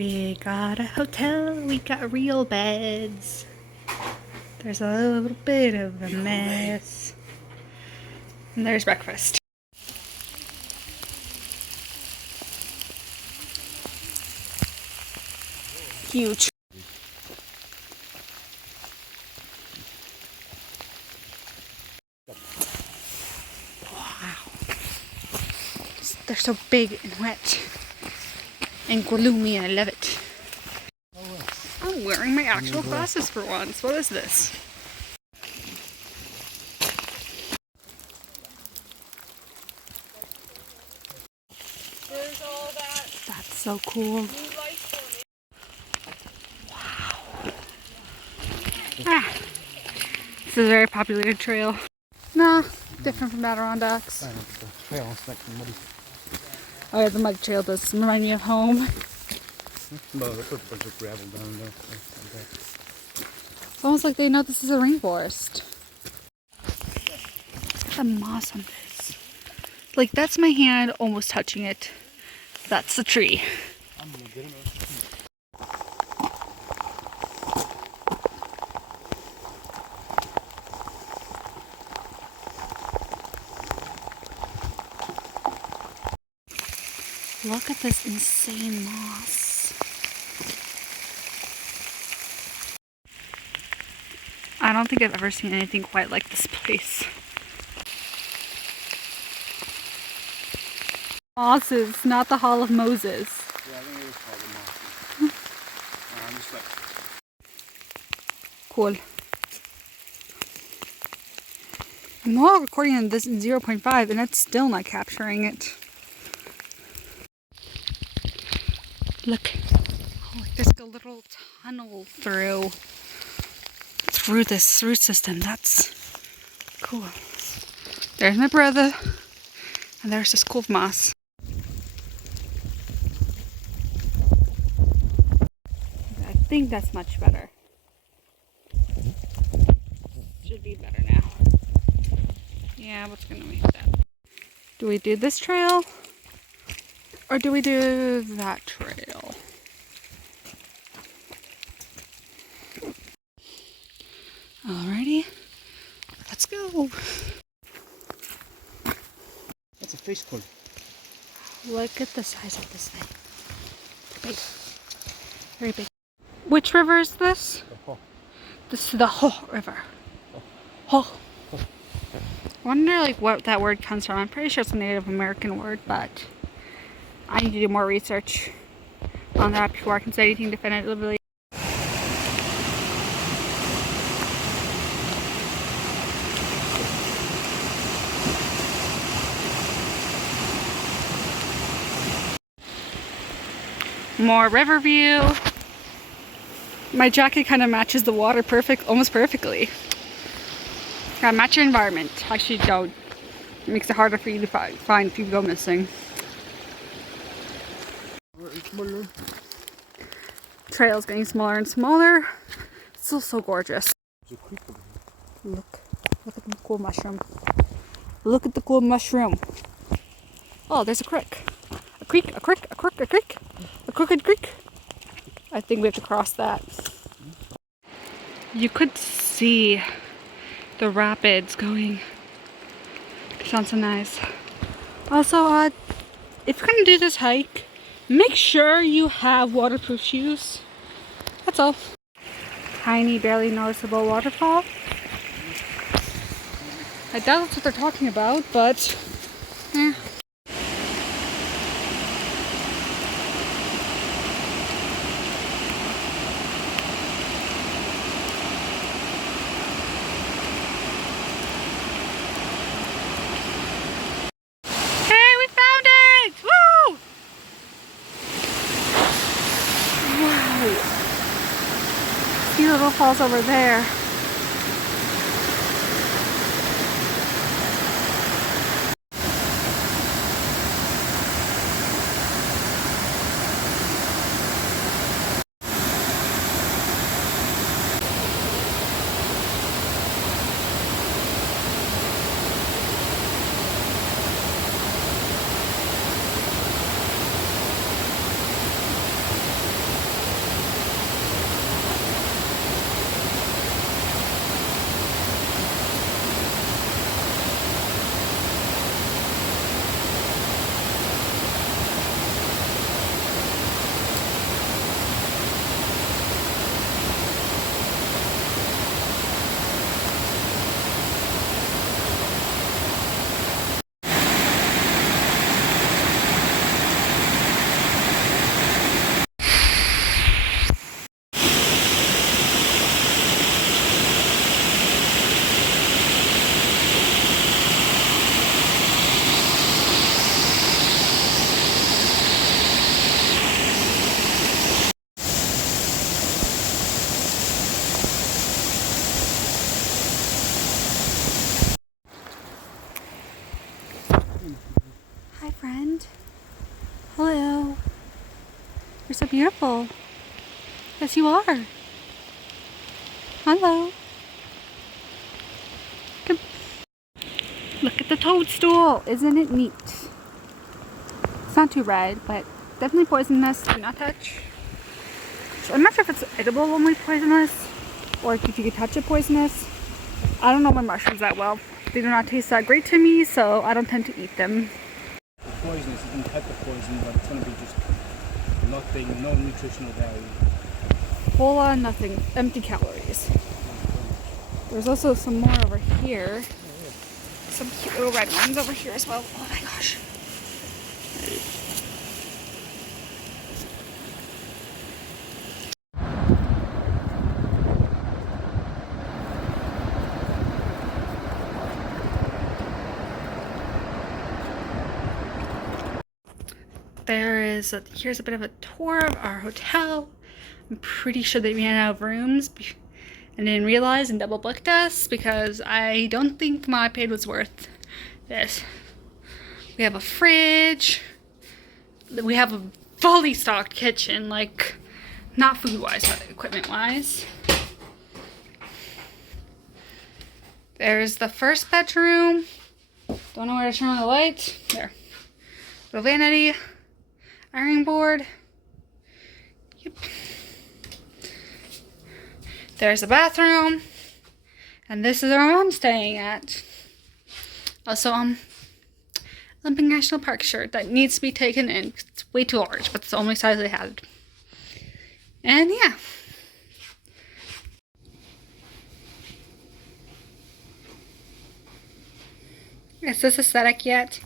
We got a hotel, we got real beds. There's a little bit of a mess. And there's breakfast. Huge. Wow. They're so big and wet and gloomy, and I love it. I'm wearing my actual glasses for once. What is this? There's all that. That's so cool. Ah, this is a very populated trail. Nah, different from Adirondacks. Oh yeah, the mud trail does remind me of home. It's almost like they know this is a rainforest. Look at the moss on this. Like, that's my hand almost touching it. That's the tree. Look at this insane moss. I don't think I've ever seen anything quite like this place. Mosses, not the Hall of Moses. Yeah, I think it is called a moss. I'm just like... Cool. I'm not recording on this in 0.5 and it's still not capturing it. Look. Oh, there's like a little tunnel through this root system. That's cool. There's my brother. And there's this cool moss. I think that's much better. Should be better now. Yeah, what's gonna make that? Do we do this trail? Or do we do that trail? Alrighty, let's go. That's a fish pond. Look at the size of this thing. Big. Very big. Which river is this? The Ho. This is the Ho River. Ho. I wonder like what that word comes from. I'm pretty sure it's a Native American word, but I need to do more research on that before I can say anything definitively. More river view. My jacket kind of matches the water almost perfectly. Gotta match your environment. Actually don't. It makes it harder for you to find if you go missing. Trail's getting smaller and smaller. It's still so gorgeous. Look at the cool mushroom. Look at the cool mushroom. Oh, there's a creek. A crooked creek. I think we have to cross that. You could see the rapids going. It sounds so nice. Also, if you're gonna do this hike, make sure you have waterproof shoes. That's all. Tiny, barely noticeable waterfall. I doubt that's what they're talking about, but eh. Little falls over there. friend. Hello. You're so beautiful. Yes, you are. Hello. Come. Look at the toadstool. Isn't it neat? It's not too red, but definitely poisonous. Do not touch. So I'm not sure if it's edible only poisonous or if you could touch it poisonous. I don't know my mushrooms that well. They do not taste that great to me, so I don't tend to eat them. Poisonous, you can type of poison, but it's going to be just nothing, no nutritional value. Whole lot of nothing. Empty calories. There's also some more over here. Some cute little red ones over here as well. Oh my gosh. Here's a bit of a tour of our hotel. I'm pretty sure they ran out of rooms and didn't realize and double booked us because I don't think my paid was worth this. We have a fridge. We have a fully stocked kitchen, like not food wise, but equipment wise. There's the first bedroom. Don't know where to turn on the lights. There. The vanity. Ironing board. Yep. There's the bathroom. And this is the room I'm staying at. Also, Olympic National Park shirt that needs to be taken in. It's way too large, but it's the only size they had. And yeah. Is this aesthetic yet?